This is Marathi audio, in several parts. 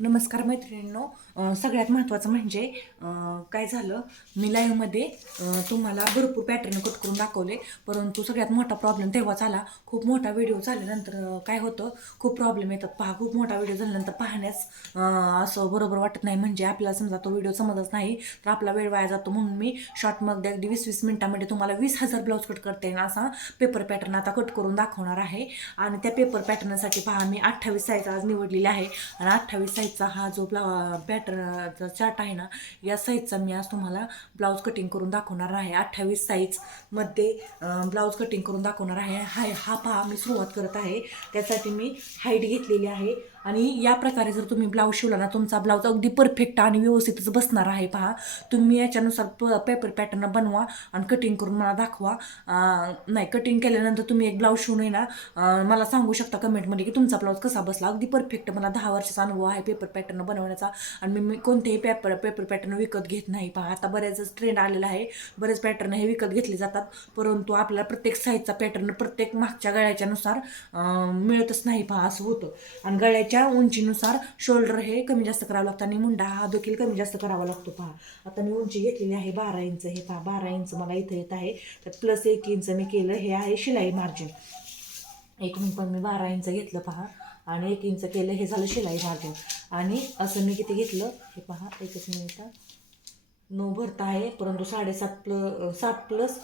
नमस्कार मैत्रिणींनो. सगळ्यात महत्त्वाचं म्हणजे काय झालं, मी लाईव्हमध्ये तुम्हाला भरपूर पॅटर्न कट करून दाखवले, परंतु सगळ्यात मोठा प्रॉब्लेम तेव्हाच आला. खूप मोठा व्हिडिओ झाल्यानंतर काय होतं, खूप प्रॉब्लेम येतात. पहा, खूप मोठा व्हिडिओ झाल्यानंतर पाहण्यास असं बरोबर वाटत नाही. म्हणजे आपल्याला समजा तो व्हिडिओ समजत नाही तर आपला वेळ वाया जातो. म्हणून मी शॉर्टमध्ये अगदी 20-20 मिनिटामध्ये तुम्हाला 20,000 ब्लाऊज कट करता येईल असा पेपर पॅटर्न आता कट करून दाखवणार आहे. आणि त्या पेपर पॅटर्नसाठी पहा, मी 28 साईज आज निवडलेली आहे. आणि 28 साईजचा हा जो पॅटर्नचा चार्ट आहे ना, या साईजचा मी आज तुम्हाला ब्लाऊज कटिंग करून दाखवणार आहे. 28 साईजमध्ये ब्लाऊज कटिंग करून दाखवणार आहे. हा पहा, मी सुरुवात करत आहे. त्यासाठी मी हाईट घेतलेली आहे. आणि या प्रकारे जर तुम्ही ब्लाऊज शिवला ना, तुमचा ब्लाऊज अगदी परफेक्ट आणि व्यवस्थितच बसणार आहे. पहा, तुम्ही याच्यानुसार पेपर पॅटर्न बनवा आणि कटिंग करून मला दाखवा. नाही, कटिंग केल्यानंतर तुम्ही एक ब्लाऊज शिवून ना मला सांगू शकता कमेंटमध्ये की तुमचा ब्लाऊज कसा बसला. अगदी परफेक्ट. मला 10 वर्षाचा अनुभव आहे पेपर पॅटर्न बनवण्याचा. आणि मी कोणतेही पेपर पॅटर्न विकत घेत नाही. पहा, आता बऱ्याच ट्रेंड आलेला आहे, बरेच पॅटर्न हे विकत घेतले जातात, परंतु आपल्याला प्रत्येक साईजचा पॅटर्न प्रत्येक मागच्या गळ्याच्या नुसार मिळतच नाही. पहा, असं होतं. आणि गळ्याच्या उंचीनुसार शोल्डर हे कमी जास्त करावं लागतं आणि मुंडा हा देखील कमी जास्त करावा लागतो. पहा, आता मी उंची घेतलेली आहे 12 इंच. हे पहा, 12 इंच मला इथं येत आहे. तर प्लस 1 इंच मी केलं. हे आहे शिलाई मार्जिन. इकडून पण मी 12 इंच घेतलं. पहा, आणि 1 इंच केलं. हे झालं शिलाई मार्जिन. आणि असं मी किती घेतलं हे पहा, एकच मिनिट. 9 भरता आहे, परंतु 7 प्लस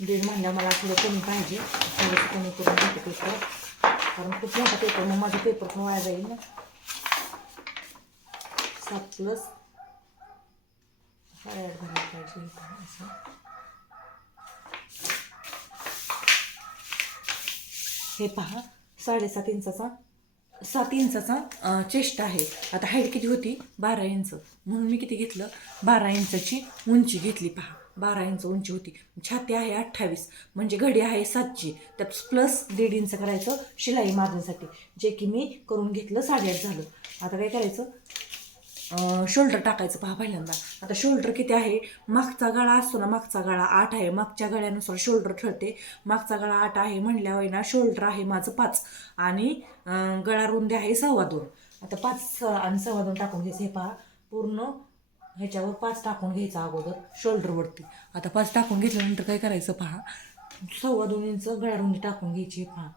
1.5 म्हणल्या मला थोडं कमी पाहिजे. थोडंसं कमी करून घेते पेपर, कारण खूप मोठा पेपर, मग माझा पेपर पण वाया जाईल ना. 7 प्लस 8.5 भरायला पाहिजे असं. हे पहा, 7.5 इंचाचा 7 इंचाचा चेस्ट आहे. आता हाईट किती होती? 12 इंच. म्हणून मी किती घेतलं? 12 इंचाची उंची घेतली. पहा, 12 इंच उंची होती. छाती आहे 28, म्हणजे घडी आहे 7ची. त्यात प्लस 1.5 इंच करायचं शिलाई मारण्यासाठी, जे की मी करून घेतलं. 8.5 झालं. आता काय करायचं? शोल्डर टाकायचं. पहा, पहिल्यांदा आता शोल्डर किती आहे? मागचा गळा असतो ना, मागचा गळा 8 आहे. मागच्या गळ्यानुसार शोल्डर ठरते. मागचा गळा 8 आहे म्हणल्यावर ना, शोल्डर आहे माझं 5 आणि गळा रुंदी आहे 2.25. आता 5 आणि 2.25 टाकून घ्यायचं. हे पहा, पूर्ण ह्याच्यावर 5 टाकून घ्यायचा अगोदर शोल्डरवरती. आता 5 टाकून घेतल्यानंतर काय करायचं? पहा, 2.25 इंच गळा रुंदी टाकून घ्यायची. पहा,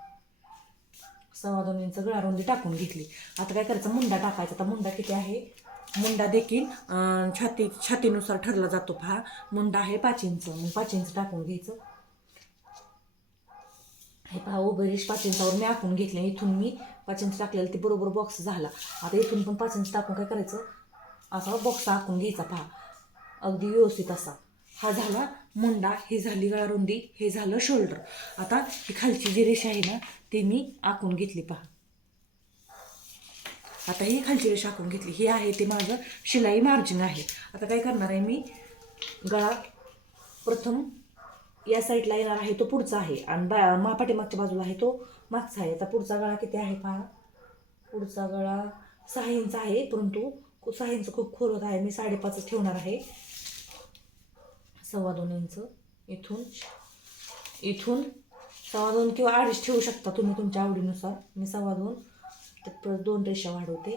2.25 इंच गळा रुंदी टाकून घेतली. आता काय करायचं? मुंडा टाकायचा. आता मुंडा किती आहे? मुंडा देखील छातीनुसार ठरला जातो. पहा, मुंडा आहे 5 इंच. मग 5 इंच टाकून घ्यायचं. हे पहा, उभं रेष 5 इंचावर मी आखून घेतले. इथून मी 5 इंच टाकलेलं ते बरोबर बॉक्स झाला. आता इथून पण 5 इंच टाकून काय करायचं? असा बॉक्स आखून घ्यायचा. पहा, अगदी व्यवस्थित असा. हा झाला मुंडा, ही झाली गळा रुंदी, हे झालं शोल्डर. आता ही खालची जी रेषा आहे ना, ती मी आखून घेतली. पहा, आता ही खालची रेषा आखून घेतली. ही आहे ते माझं शिलाई मार्जिन आहे. आता काय करणार आहे मी? गळा प्रथम या साईडला येणार आहे तो पुढचा आहे, आणि पाठीमागच्या बाजूला आहे तो मागचा आहे. आता पुढचा गळा किती आहे? पहा, पुढचा गळा 6 इंच आहे, परंतु 6 इंच खूप खोल होत आहे. मी 5.5 ठेवणार आहे. 2.25 इंच इथून 2.25 किंवा 2.5 ठेवू शकता तुम्ही तुमच्या आवडीनुसार. मी 2.25 तर 2 रेषा वाढवते.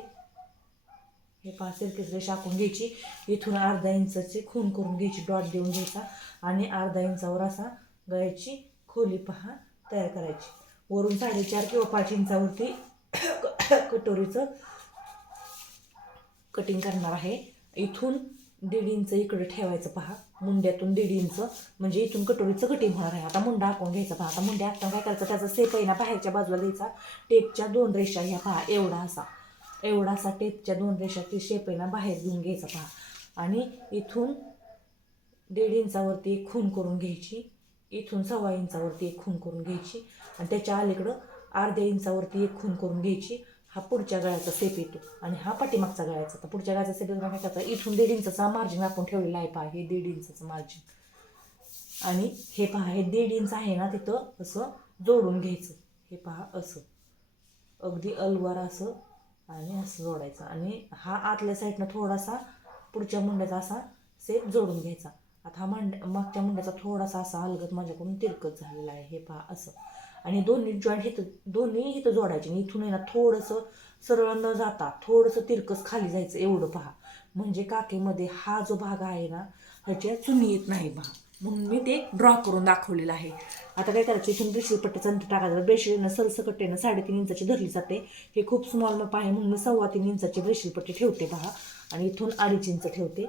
हे 5 सिरकीच रेषा आखून घ्यायची. इथून अर्धा इंचाची खून करून घ्यायची, डॉट देऊन घ्यायचा, आणि अर्धा इंचावर असा गळ्याची खोली पहा तयार करायची. वरून 4.5 किंवा 5 इंचावरती कटोरीचं कटिंग करणार आहे. इथून 1.5 इंच इकडे ठेवायचं. पहा, मुंड्यातून 1.5 इंच, म्हणजे इथून कटोरीचं कटिंग होणार आहे. आता मुंडा आखून घ्यायचा. पहा, आता मुंड्या आखताना काय करायचं? त्याचा सेप आहे ना, बाहेरच्या बाजूला द्यायचा. टेपच्या 2 रेषा ह्या पहा, एवढा असा टेपच्या 2 रेषा ती शेप आहे ना बाहेर घेऊन घ्यायचा. पहा, आणि इथून 1.5 इंचावरती एक खून करून घ्यायची. इथून 2.25 इंचावरती एक खून करून घ्यायची, आणि त्याच्या अलीकडं अर्ध्या इंचावरती एक खून करून घ्यायची. हा पुढच्या गळ्याचा सेप येतो, आणि हा पाठीमागचा गळ्याचा. तर पुढच्या गळ्याचा सेप काय करायचा? इथून 1.5 इंचाचा मार्जिन आपण ठेवलेला आहे. पहा, हे 1.5 इंचाचं मार्जिन, आणि हे पहा, हे 1.5 इंच आहे ना, तिथं असं जोडून घ्यायचं. हे पहा, असं अगदी अलवार असं, आणि असं जोडायचं. आणि हा आतल्या साईडनं थोडासा पुढच्या मुंड्याचा असा सेप जोडून घ्यायचा. आता हा मागच्या मुंड्याचा थोडासा असा अलगद माझ्याकडून तिरकत झालेला आहे. हे पहा, असं. आणि दोन्ही जॉईंट दोन्ही इथं जोडायचे. इथून आहे ना थोडंसं सरळ न जाता थोडंसं तिरकस खाली जायचं एवढं पहा. म्हणजे काखेमध्ये हा जो भाग आहे ना ह्याच्या चुनी येत नाही पहा. म्हणून मी ते ड्रॉ करून दाखवलेलं आहे. आता काय करायचं, इथून ब्रेशील पट्टीचा अंतर टाकायचं. ब्रेशीलनं सरसकटेनं 3.5 इंचाची धरली जाते. हे खूप स्मॉल मप आहे म्हणून मी 3.25 इंचाची ब्रेशील पट्टी ठेवते पहा. आणि इथून 2.5 इंच ठेवते.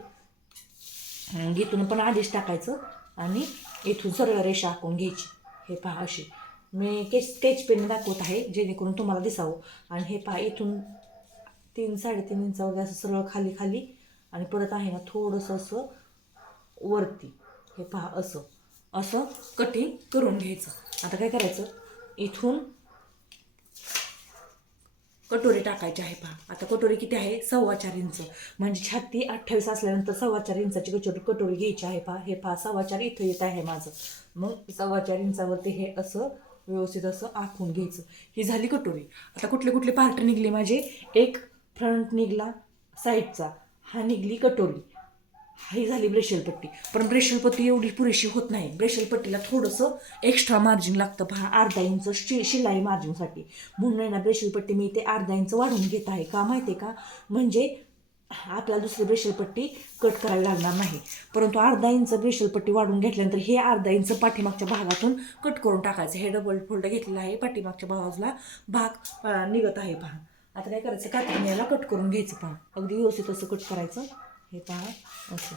इथून पण आधीच टाकायचं आणि इथून सरळ रेषा आखून घ्यायची. हे पहा अशी मी स्केच पेन दाखवत आहे जेणेकरून तुम्हाला दिसावं. आणि हे पहा इथून 3-3.5 इंचावर असं सरळ खाली खाली आणि परत आहे ना थोडंसं असं वरती. हे पहा असं असं कटिंग करून घ्यायचं. आता काय करायचं, इथून कटोरी टाकायची आहे पहा. आता कटोरी किती आहे, 4.25 इंच. म्हणजे छाती 28 असल्यानंतर 4.25 इंचाची कटोरी घ्यायची आहे पहा. हे पहा 4.25 इथं येत आहे माझं. मग 4.25 इंचावरती हे असं व्यवस्थित असं आखून घ्यायचं. ही झाली कटोरी. आता कुठले कुठले पार्ट निघले माझे, एक फ्रंट निघला साईडचा, हा निघली कटोरी, ही झाली ब्रेशल पट्टी. पण ब्रेशल पट्टी एवढी पुरेशी होत नाही. ब्रेशल पट्टीला थोडंसं एक्स्ट्रा मार्जिन लागतं पहा, 1/2 इंच शिलाई मार्जिनसाठी. म्हणून आहे ना ब्रेशल पट्टी मी ते 1/2 इंच वाढवून घेत आहे. का माहिती आहे का, म्हणजे आपल्याला दुसरी ब्रेशल पट्टी कट करावी लागणार नाही. परंतु 1/2 इंच ब्रेशल पट्टी वाढवून घेतल्यानंतर हे 1/2 इंच पाठीमागच्या भागातून कट करून टाकायचं. हे डबल फोल्ड घेतलेला आहे, पाठीमागच्या बाजूला भाग निघत आहे पहा. आता काय करायचं, कात्रीने याला कट करून घ्यायचं पहा. अगदी व्यवस्थित असं कट करायचं. हे पहा असं.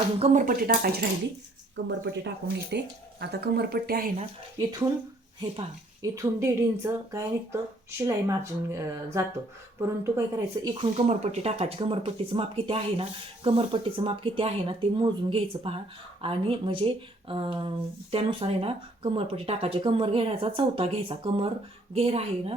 अजून कमरपट्टी टाकायची राहिली, कमरपट्टी टाकून घेते. आता कमरपट्टी आहे ना, इथून हे पहा इथून 1.5 इंच काय निघतं, शिलाई मार्जिन जातं. परंतु काय करायचं, इथून कमरपट्टी टाकायची. कमरपट्टीचं माप किती आहे ना, कमरपट्टीचं माप किती आहे ना ते मोजून घ्यायचं पहा. आणि म्हणजे त्यानुसार आहे ना कमरपट्टी टाकायची. कमर घेराचा चौथा घ्यायचा. कमर घेर आहे ना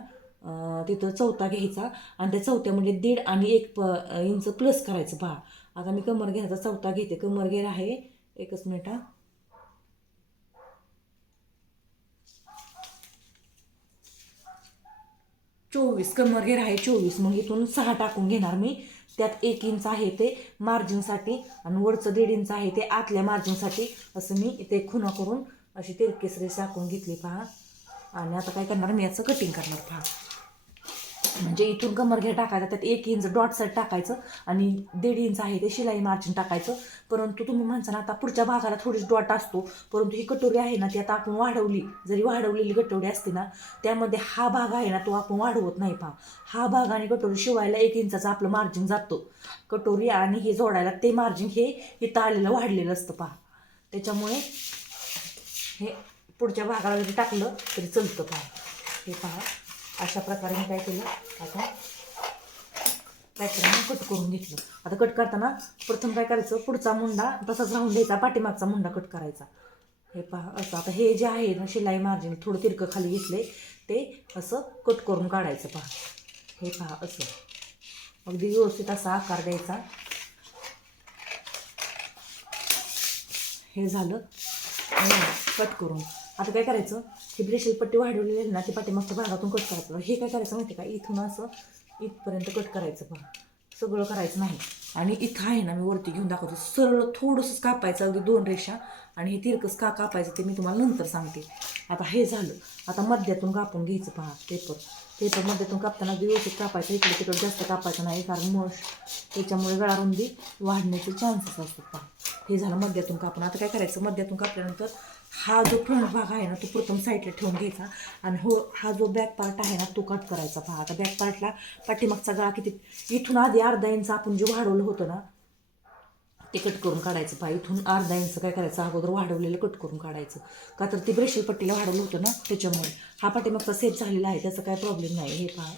तिथं चौथा घ्यायचा आणि त्या चौथ्यामध्ये 1.5 आणि 1 इंच प्लस करायचं पहा. आता मी कमर घेराचा चौथा घेते. कमर घेर आहे, एकच मिनिट हा, 24 कमर घेर आहे 24. मग इथून 6 टाकून घेणार मी. त्यात 1 इंच आहे ते मार्जिनसाठी आणि वरचं 1.5 इंच आहे ते आतल्या मार्जिनसाठी. असं मी इथे खुणा करून अशी तिरकेस रेषा आखून घेतली पहा. आणि आता काय करणार, मी याचं कटिंग करणार पहा. म्हणजे इथून कमर घेर टाकायचा, त्यात 1 इंच डॉट साईड टाकायचं आणि 1.5 इंच आहे ते शिलाई मार्जिन टाकायचं. परंतु तुम्ही म्हणता ना आता पुढच्या भागाला थोडीच डॉट असतो, परंतु ही कटोरी आहे ना ती आता आपण वाढवली, जरी वाढवलेली कटोरी असते ना त्यामध्ये हा भाग आहे ना तो आपण वाढवत नाही पहा. हा भाग आणि कटोरी शिवायला 1 इंचाचं आपलं मार्जिन जातो. कटोरी आणि हे जोडायला ते मार्जिन हे इथं आलेलं वाढलेलं असतं पहा. त्याच्यामुळे हे पुढच्या भागाला जरी टाकलं तरी चालतं पहा. हे पहा अशा प्रकारे मी काय केलं, आता पॅटर्न कट करून घेतलं. आता कट करताना प्रथम काय करायचं, पुढचा मुंडा तसाच राहून द्यायचा, पाठीमागचा मुंडा कट करायचा. हे पहा असं. आता हे जे आहे ना शिलाई मार्जिन थोडं तिरकं खाली घेतले ते असं कट करून काढायचं पहा. हे पहा असं अगदी व्यवस्थित असा आकार द्यायचा. हे झालं कट करून. आता काय करायचं, ही ब्रेशल पट्टी वाढवलेली आहे ना ती पाठीमागच्या भागातून कट करायचं. हे काय करायचं माहिती का, इथून असं इथपर्यंत कट करायचं पहा. सगळं करायचं नाही. आणि इथं आहे ना मी वरती घेऊन दाखवतो, सरळ थोडंसंच कापायचं, अगदी 2 रेषा. आणि हे तिरकस का कापायचं ते मी तुम्हाला नंतर सांगते. आता हे झालं. आता मध्यातून कापून घ्यायचं पहा. पेपर मध्यातून कापताना व्यवस्थित कापायचं. इकडे तिकडे जास्त कापायचं नाही, कारण मग त्याच्यामुळे गळारुंदी वाढण्याचे चान्सेस असतात पहा. हे झालं मध्यातून कापून. आता काय करायचं, मध्यातून कापल्यानंतर हा जो फ्रंट भाग आहे ना तो प्रथम साईडला ठेवून घ्यायचा आणि हा जो बॅक पार्ट आहे ना तो कट करायचा पहा. आता बॅक पार्टला पाठीमागचा गळा किती, इथून आधी 1/2 इंच आपण जे वाढवलं होतं ना ते कट करून काढायचं पहा. इथून 1/2 इंच काय करायचं, अगोदर वाढवलेलं कट करून काढायचं. का तर ती ब्रेशल पट्टीला वाढवलं होतं ना त्याच्यामुळे. हा पाठीमागचा सेट झालेला आहे, त्याचा काय प्रॉब्लेम नाही. हे पहा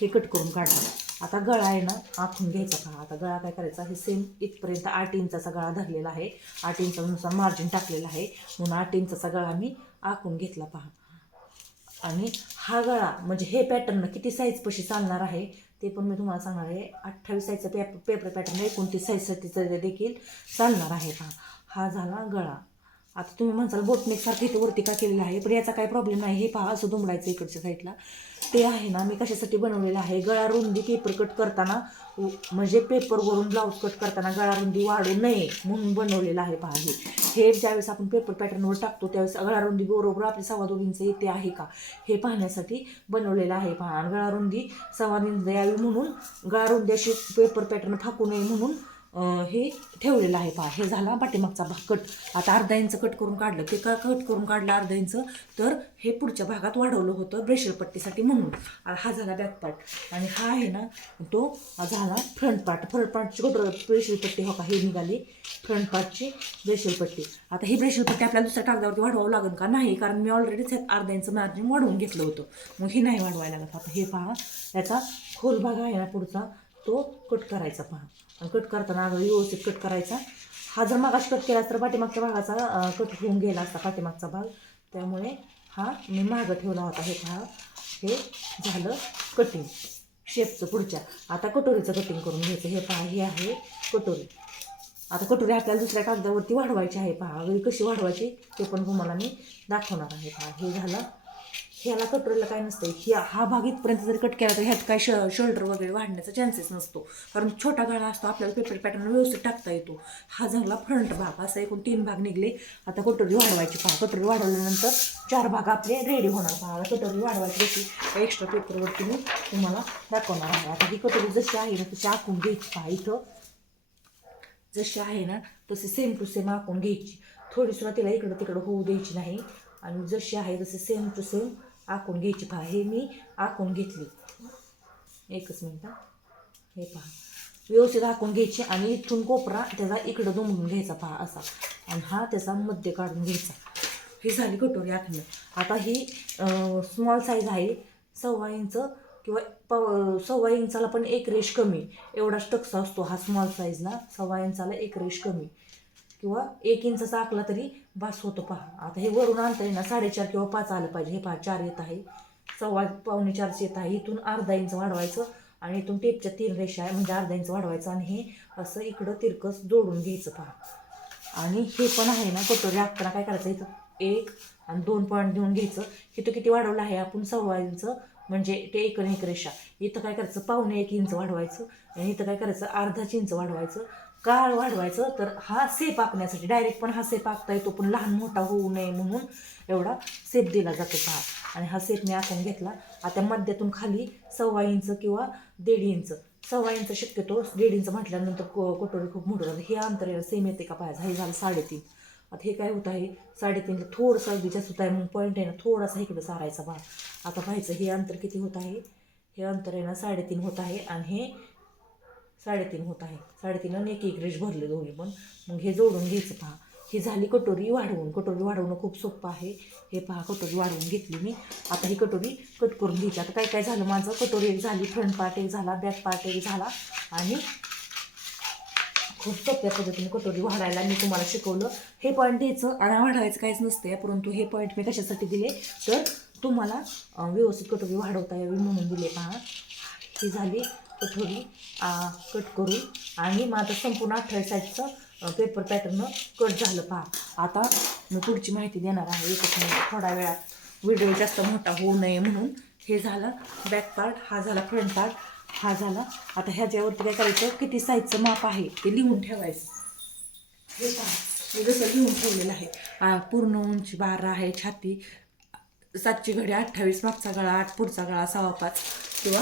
हे कट करून काढा. आता गळा आहे ना आखून घ्यायचा पहा. आता गळा काय करायचा, हे सेम इथपर्यंत 8 इंचाचा गळा धरलेला आहे. 8 इंचानुसार मार्जिन टाकलेलं आहे म्हणून 8 इंचाचा गळा मी आखून घेतला पहा. आणि हा गळा म्हणजे हे पॅटर्न किती साईज पशी चालणार आहे ते पण मी तुम्हाला सांगणार आहे. 28 साईजचा पेपर पॅटर्न 29 साईजसाठी देखील चालणार आहे पहा. हा झाला गळा. आता तुम्ही म्हणसाल बोटनेकसारखं इथं वरती का केलेलं आहे, पण याचा काही प्रॉब्लेम नाही. हे पहा असं दुमडायचं इकडच्या साईडला. ते आहे ना मी कशासाठी बनवलेलं आहे, गळा रुंदी पेपर कट करताना म्हणजे पेपरवरून ब्लाऊज कट करताना गळा रुंदी वाढू नये म्हणून बनवलेलं आहे. पहा हे ज्यावेळेस आपण पेपर पॅटर्नवर टाकतो त्यावेळेस गळा रुंदी बरोबर आपली 2.25 इंच येते आहे का हे पाहण्यासाठी बनवलेलं आहे. पहा आणि गळा रुंदी 2.25 इंच यावी म्हणून गळा रुंदी अशी पेपर पॅटर्न फाकू नये म्हणून हे ठेवलेलं आहे. पहा हे झाला पाठीमागचा भाग कट. आता अर्धा इंच कट करून काढलं. ते का कट करून काढलं अर्धा इंच, तर हे पुढच्या भागात वाढवलं होतं ब्रेशल पट्टीसाठी म्हणून. हा झाला बॅक पार्ट आणि हा आहे ना तो झाला फ्रंट पार्ट. फ्रंट पार्टची कुठं ब्रेशल पट्टी हो का हे निघाली फ्रंट पार्टची ब्रेशल पट्टी. आता ही ब्रेशल पट्टी आपल्याला दुसऱ्या कागदावरती वाढवावं लागेल का नाही, कारण मी ऑलरेडीच अर्धा इंच मार्जिन वाढवून घेतलं होतं, मग हे नाही वाढवायला लागत. आता हे पहा याचा खोल भाग आहे ना पुढचा तो कट करायचा. पहा आणि कट करताना अगदी व्यवस्थित कट करायचा. हा जर मागाशी कट केला तर पाठीमागच्या भागाचा कट होऊन गेला असता पाठीमागचा भाग, त्यामुळे हा मी मागं ठेवला होता. हे पहा हे झालं कटिंग शेपचं पुढच्या. आता कटोरीचं कटिंग करून घ्यायचं. हे पहा हे आहे कटोरी. आता कटोरी आपल्याला दुसऱ्या कागदावरती वाढवायची आहे. पहा अगदी कशी वाढवायची ते पण तुम्हाला मी दाखवणार आहे. पहा हे झालं. ह्याला कटोरीला काय नसतं, हा भाग इथपर्यंत जरी कट केला तर ह्यात काय शोल्डर वगैरे वाढण्याचा चान्सेस नसतो, कारण छोटा गळा असतो आपल्याला पेपर पॅटर्न व्यवस्थित टाकता येतो. हा झाला फ्रंट भाग. असा एकूण 3 भाग निघले. आता कटोरी वाढवायची. पहा कटोरी वाढवल्यानंतर 4 भाग आपले रेडी होणार. पहा कटोरी वाढवायची कशी एक्स्ट्रा पेपरवरती मी तुम्हाला दाखवणार आहे. आता ही कटोरी जशी आहे ना तशी आखून घ्यायची. पहा इथं जशी आहे ना तशी सेम टू सेम आखून घ्यायची. थोडीसुद्धा तिला इकडं तिकडं होऊ द्यायची नाही आणि जशी आहे तसे सेम टू सेम आखून घ्यायची. पहा हे मी आखून घेतली. एकच मिनिट. हे पहा व्यवस्थित आखून घ्यायची आणि इथून कोपरा त्याचा इकडं दुमडून घ्यायचा. पहा असा आणि हा त्याचा मध्य काढून घ्यायचा. ही झाली कटोरी आखणं. आता ही स्मॉल साईज आहे 1.25 इंच किंवा 1.25 इंचाला पण एक रेष कमी एवढाच टक्सा असतो हा स्मॉल साईजला. 1.25 इंचाला एक रेष कमी किंवा 1 इंचाचा आखला तरी बास होतो. पहा आता हे वरून आणता येईल ना 4.5 किंवा 5 आलं पाहिजे. हे पहा 4 येत आहे, 4.25 येत आहे. इथून अर्धा इंच वाढवायचं आणि इथून टेपच्या 3 रेषा आहे म्हणजे अर्धा इंच वाढवायचं आणि हे असं इकडं तिरकस जोडून घ्यायचं. पहा आणि हे पण आहे ना कटोरी आखताना काय करायचं, इथं 1 आणि 2 पॉईंट देऊन घ्यायचं. इथं किती वाढवलं आहे आपण 1.25 इंच म्हणजे ते 1 रेषा. इथं काय करायचं 1.25 इंच वाढवायचं आणि इथं काय करायचं अर्धाच इंच वाढवायचं. का वाढवायचं तर हा सेप आखण्यासाठी. डायरेक्ट पण हा सेप आखता येतो पण लहान मोठा होऊ नये म्हणून एवढा सेप दिला जातो. पहा आणि हा सेप मी आखून घेतला. आता मध्यातून खाली 1.25 इंच किंवा 1.5 इंच. 1.25 इंच शक्यतो, 1.5 इंच म्हटल्यानंतर कटोरी खूप मोठं जातं. हे अंतर सेम येते का पाहायचं. हे झालं 3.5. आता हे काय होत आहे 3.5ला थोडंसं अगदी जास्त होत आहे म्हणून पॉईंट आहे ना थोडासा इकडं सारायचा. पहा आता पाहायचं हे अंतर किती होत आहे. हे अंतर आहे ना 3.5 होत आहे आणि हे 3.5 होत आहे. 3.5 आणि 1 रेष भरले दोन्ही पण. मग हे जोडून घ्यायचं. पहा ही झाली कटोरी वाढवून. कटोरी वाढवणं खूप सोपं आहे. हे पहा कटोरी वाढवून घेतली मी. आता ही कटोरी कट करून घ्यायची. आता काय काय झालं माझं, कटोरी एक झाली, फ्रंट पार्ट एक झाला, बॅक पार्ट एक झाला आणि खूप सोप्या पद्धतीने कटोरी वाढायला मी तुम्हाला शिकवलं. हे पॉईंट द्यायचं आणि वाढवायचं काहीच नसते, परंतु हे पॉईंट मी कशासाठी दिले तर तुम्हाला व्यवस्थित कटोरी वाढवता यावी म्हणून दिले. पहा ही झाली कटोरी कट करून आणि माझं संपूर्ण 28 साईजचं पेपर पॅटर्न कट झालं. पहा आता मी पुढची माहिती देणार आहे एकच मिनिट. थोडा वेळात व्हिडिओ जास्त मोठा होऊ नये म्हणून. हे झालं बॅक पार्ट, हा झाला फ्रंट पार्ट, हा झाला. आता ह्याच्यावरती काय करायचं किती साईजचं माप आहे ते लिहून ठेवायचं. हे पहा मी जसं लिहून ठेवलेलं आहे. पूर्ण उंची 12 आहे, छाती 7ची घडी 28, मागचा गळा 8, पुढचा गळा 5.25 किंवा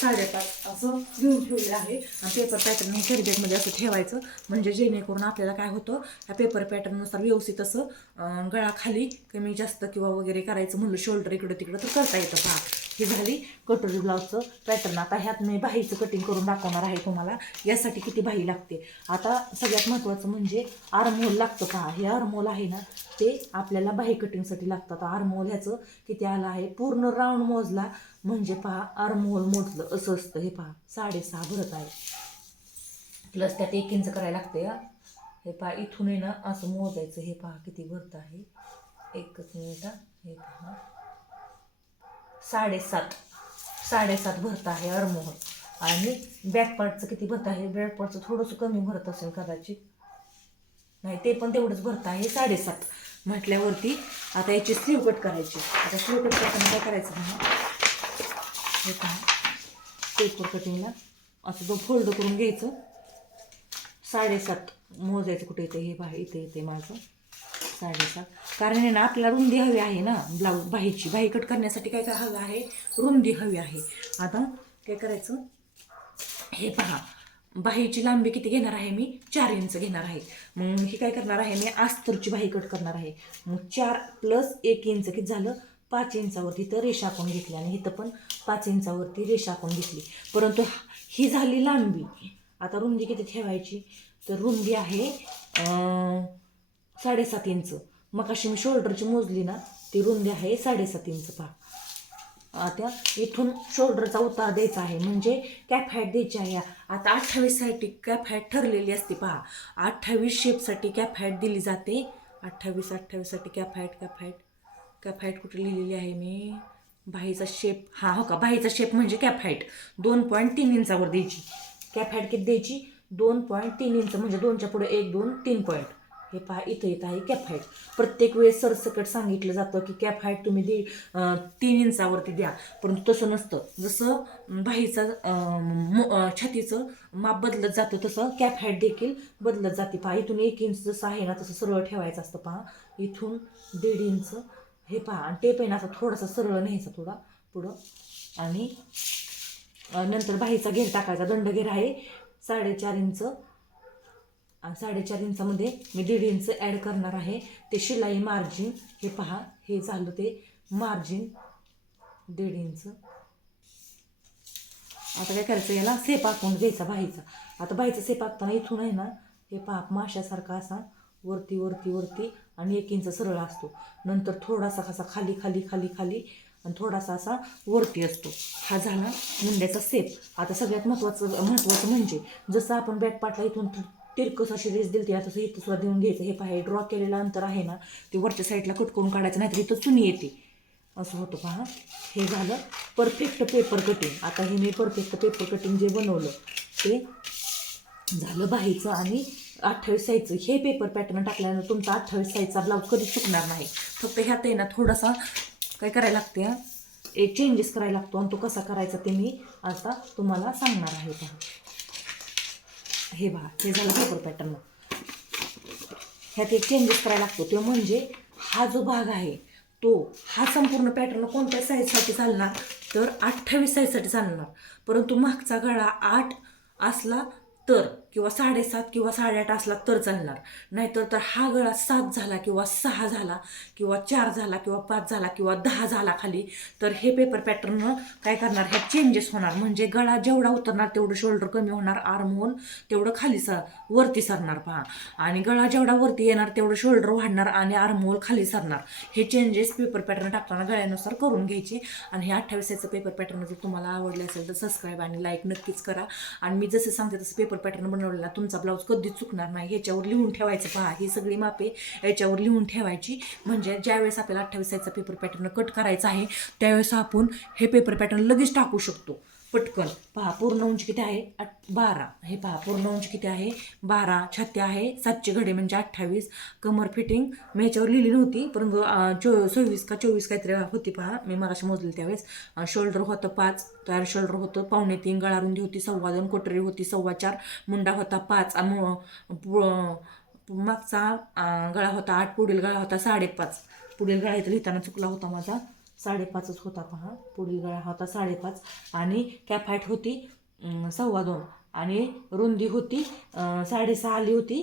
5.5 असं लिहून ठेवलेलं आहे. आणि पेपर पॅटर्न हे कॅरीबॅगमध्ये असं ठेवायचं म्हणजे जेणेकरून आपल्याला काय होतं ह्या पेपर पॅटर्ननुसार व्यवस्थित असं गळा खाली कमी जास्त किंवा वगैरे करायचं म्हणलं शोल्डर इकडं तिकडं तर करता येतं. पहा ही झाली कटोरी ब्लाऊजचं पॅटर्न. आता ह्यात मी बाहीचं कटिंग करून दाखवणार आहे तुम्हाला. यासाठी किती बाही लागते. आता सगळ्यात महत्त्वाचं म्हणजे आर्महोल लागतं. पहा हे आर्महोल आहे ना ते आपल्याला बाही कटिंगसाठी लागतात. आर्महोल ह्याचं किती आलं आहे पूर्ण राऊंड मोजला म्हणजे पहा आर्महोल मोजलं असं असतं. हे पहा 6.5 भरत आहे प्लस त्यात 1 इंच करायला लागते. हे पहा इथून आहे ना असं मोजायचं. हे पहा किती भरत आहे. एकच मिनिट. हे पहा 7.5 भरत आहे आर्महोल. आणि बॅक पार्टचं किती भरत आहे. बॅक पार्टचं थोडंसं कमी भरत असेल कदाचित, नाही ते पण तेवढंच भरत आहे 7.5. म्हटल्यावरती आता याची स्लीव कट करायची. आता स्लीव कट करताना काय करायचं पहा, हे पहा पेपर कटिंगला असं दोन फोल्ड करून घ्यायचं. 7.5 मोजायचं कुठे येते, हे पहा इथे येते माझं 7.5. कारण आहे ना आपल्याला रुंदी हवी आहे ना, ब्लाऊज बाही कट करण्यासाठी काय हवं आहे, रुंदी हवी आहे. आता काय करायचं, हे पहा बाहीची लांबी किती घेणार आहे मी, 4 इंच घेणार आहे. मग हे काय करणार आहे मी, अस्तरची बाही कट करणार आहे. मग 4 + 1 इंच किती झालं, 5 इंचावरती इथं रेषा आखून घेतली आणि इथं पण 5 इंचावरती रेषा आखून घेतली. परंतु ही झाली लांबी. आता रुंदी किती ठेवायची, तर रुंदी आहे 7.5 इंच. मग अशी मी शोल्डरची मोजली ना, ती रुंदी आहे 7.5 इंच. पहा आता इथून शोल्डरचा उतार द्यायचा आहे, म्हणजे कॅप हाईट द्यायची आहे. आता 28साठी कॅप हाईट ठरलेली असते. पहा 28 शेपसाठी कॅप हाईट दिली जाते. 28साठी कॅप हाईट कुठे लिहिलेली आहे मी, बाहीचा शेप, हो का, बाहीचा शेप म्हणजे कॅप हाईट 2.3 इंचावर द्यायची. कॅप हाईट किती द्यायची, 2.3 इंच, म्हणजे 2च्या पुढे 1, 2, 3 पॉईंट. हे पहा इथं येत आहे कॅप हाईट. प्रत्येक वेळेस सरसकट सांगितलं जातं की कॅप हाईट तुम्ही 3 इंचावरती द्या, परंतु तसं नसतं. जसं बाहीचा छातीचं माप बदलत जातं तसं कॅप हाईट देखील बदलत जाते. पहा इथून 1 इंच जसं आहे ना तसं सरळ ठेवायचं असतं. पहा इथून 1.5 इंच, हे पहा, आणि टेप आहे ना असं थोडासा सरळ न्यायचा थोडा पुढं, आणि नंतर बाहीचा घेर टाकायचा. दंड घेर आहे 4.5 इंच, आणि 4.5 इंचामध्ये मी 1.5 इंच ॲड करणार आहे. ते शिलाई मार्जिन, हे पहा हे झालं ते मार्जिन 1.5 इंच. आता काय करायचं, याला सेप आखून घ्यायचा बाहीचा. आता बाहीचा सेप आखताना इथून आहे ना, हे पहा माशासारखा असा वरती वरती वरती आणि 1 इंच सरळ असतो. नंतर थोडासा कसा खाली खाली खाली खाली आणि थोडासा असा वरती असतो. हा झाला मुंड्याचा सेप. आता सगळ्यात महत्त्वाचं म्हणजे जसं आपण बॅकपार्टला इथून तिरकस अशी रेस दिली तसं इथं सुद्धा देऊन घ्यायचं. हे पहा ड्रॉ केलेलं अंतर आहे ना, ते वरच्या साईडला कट करून काढायचं, नाहीतर इथं चुनी येते, असं होतं. पहा हे झालं परफेक्ट पेपर कटिंग. आता हे मी परफेक्ट पेपर कटिंग जे बनवलं ते झालं बाहीचं आणि 28 साईजचं. हे पेपर पॅटर्न टाकल्यानंतर तुमचा 28 साईजचा ब्लाऊज कधीच चुकणार नाही. फक्त ह्यात आहे ना थोडासा काय करायला लागते, एक चेंजेस करायला लागतो, आणि तो कसा करायचा ते मी आता तुम्हाला सांगणार आहे. पहा हे पहा हे झालं पेपर पॅटर्न. ह्यात एक चेंजेस करायला लागतो, ते म्हणजे हा जो भाग आहे तो, हा संपूर्ण पॅटर्न कोणत्या साईजसाठी चालणार, तर 28 साईजसाठी चालणार. परंतु मागचा गळा 8 असला तर, किंवा 7.5 किंवा 8.5 असला तर चालणार. नाहीतर तर हा गळा 7 झाला किंवा 6 झाला किंवा 4 झाला किंवा 5 झाला किंवा 10 झाला खाली, तर हे पेपर पॅटर्न काय करणार, ह्या चेंजेस होणार. म्हणजे गळा जेवढा उतरणार तेवढं शोल्डर कमी होणार, आर्म होल तेवढं खाली वरती सरणार. पहा, आणि गळा जेवढा वरती येणार तेवढं शोल्डर वाढणार आणि आर्म होल खाली सरणार. हे चेंजेस पेपर पॅटर्न टाकताना गळ्यानुसार करून घ्यायचे. आणि हे 28 साईजचं पेपर पॅटर्न जर तुम्हाला आवडले असेल तर सबस्क्राईब आणि लाईक नक्कीच करा. आणि मी जसं सांगते तसं पेपर पॅटर्न बनवलेला तुमचा ब्लाऊज कधीच चुकणार नाही. ह्याच्यावर लिहून ठेवायचं. पहा ही सगळी मापे याच्यावर लिहून ठेवायची, म्हणजे ज्यावेळेस आपल्याला 28 साईजचा पेपर पॅटर्न कट करायचा आहे त्यावेळेस आपण हे पेपर पॅटर्न लगेच टाकू शकतो पटकन. पहा पूर्ण उंची किती आहे, 12. हे पहा पूर्ण उंची किती आहे, 12. छाती आहे 7चे घडे म्हणजे 28. कमर फिटिंग मी ह्याच्यावर लिहिली नव्हती, परंतु 26 का 24 काहीतरी होती. पहा मी मगाशी मोजली त्यावेळेस. शोल्डर होतं 5, तयार शोल्डर होतं 2.25, गळा रुंदी होती 2.25, कोटरी होती 4.25, मुंडा होता 5, मागचा गळा होता 8, पुढील गळा होता 5.5. पुढील गळा इथं लिहिताना चुकला होता माझा, 5.5च होता. पहा पुढील गळा होता 5.5, आणि कॅप हाईट होती 2.25, आणि रुंदी होती 6.5 आली होती,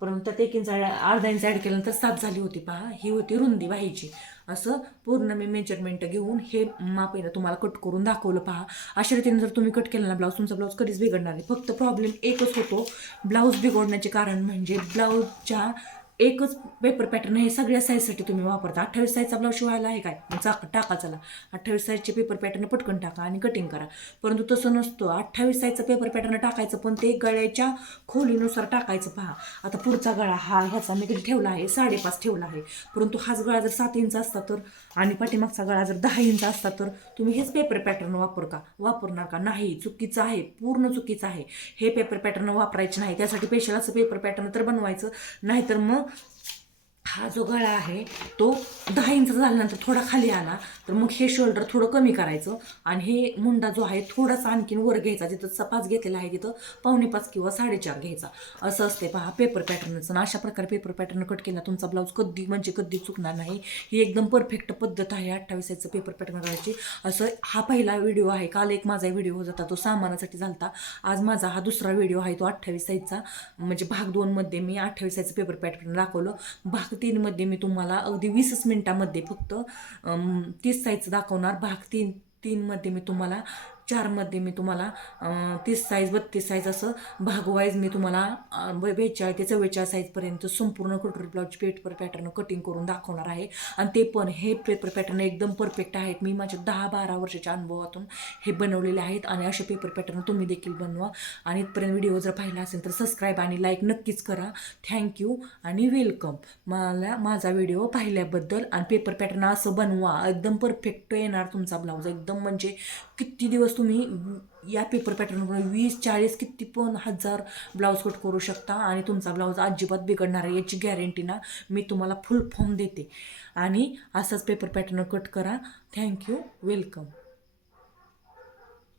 परंतु त्यात 1 इंच अर्धा इंच ॲड केल्यानंतर 7 झाली होती. पहा ही होती रुंदी बाहीची. असं पूर्ण मी मेजरमेंट घेऊन हे माप तुम्हाला कट करून दाखवलं. पहा अशा रीतीने जर तुम्ही कट केलं ना ब्लाऊज, तुमचा ब्लाऊज कधीच बिघडणार नाही. फक्त प्रॉब्लेम एकच होतो, ब्लाऊज बिघडण्याचे कारण म्हणजे ब्लाऊजच्या एकच पेपर पॅटर्न हे सगळ्या साईजसाठी तुम्ही वापरता. 28 साईजचा ब्लाऊज शिवायला आहे काय, टाका चला 28 साईजचे पेपर पॅटर्न पटकन टाका आणि कटिंग करा. परंतु तसं नसतं. 28 साईजचं पेपर पॅटर्न टाकायचं, पण ते गळ्याच्या खोलीनुसार टाकायचं. पहा आता पुढचा गळा ह्याचा मी किती ठेवला आहे, 5.5 ठेवला आहे. परंतु हाच गळा जर 7 इंच असता तर, आणि पाठीमागचा गळा जर 10 इंच असता तर तुम्ही हेच पेपर पॅटर्न वापरणार का, नाही. चुकीचं आहे, पूर्ण चुकीचं आहे. हे पेपर पॅटर्न वापरायचे नाही. त्यासाठी स्पेशल असं पेपर पॅटर्न तर बनवायचं, नाहीतर मग हा जो गळा आहे तो 10 इंच झाल्यानंतर थोडा खाली आला तर मग हे शोल्डर थोडं कमी करायचं आणि हे मुंडा जो आहे थोडासा आणखीन वर घ्यायचा, जिथं 5 घेतलेला आहे तिथं 5.25 किंवा 4.5 घ्यायचा. असं असते पहा पेपर पॅटर्नचं. अशा प्रकारे पेपर पॅटर्न कट केला तुमचा ब्लाऊज कधी म्हणजे कधी चुकणार नाही. ही एकदम परफेक्ट पद्धत आहे 28 साईजचं पेपर पॅटर्न करायची. असं हा पहिला व्हिडिओ आहे. काल एक माझा व्हिडिओ होता तो सामानासाठी झालता. आज माझा हा दुसरा व्हिडिओ आहे तो 28 साईजचा, म्हणजे भाग 2 मध्ये मी 28 साईजचं पेपर पॅटर्न दाखवलं. भाग 3 मध्ये मी तुम्हाला अगदी 20 मिनिटामध्ये फक्त 30 साईजचं दाखवणार. भाग 3 मध्ये मी तुम्हाला 4 मध्ये मी तुम्हाला 30 साईज 32 साईज असं भागवाईज मी तुम्हाला 42 ते 44 साईजपर्यंत संपूर्ण कटोरी ब्लाऊज पेपर पॅटर्न कटिंग करून दाखवणार आहे. आणि ते पण हे पेपर पॅटर्न एकदम परफेक्ट आहेत. मी माझ्या 10-12 वर्षाच्या अनुभवातून हे बनवलेले आहेत आणि असे पेपर पॅटर्न तुम्ही देखील बनवा. आणि इथपर्यंत व्हिडिओ जर पाहिला असेल तर सबस्क्राईब आणि लाईक नक्कीच करा. थँक्यू आणि वेलकम मला माझा व्हिडिओ पाहिल्याबद्दल. आणि पेपर पॅटर्न असं बनवा एकदम परफेक्ट येणार तुमचा ब्लाऊज एकदम. म्हणजे किती दिवस तुम्ही या पेपर पॅटर्न 20-40 किती पण 1000 ब्लाऊज कट करू शकता आणि तुमचा ब्लाऊज अजिबात बिघडणार आहे याची गॅरंटी ना मी तुम्हाला फुल फॉर्म देते. आणि असंच पेपर पॅटर्न कट करा. Thank you welcome.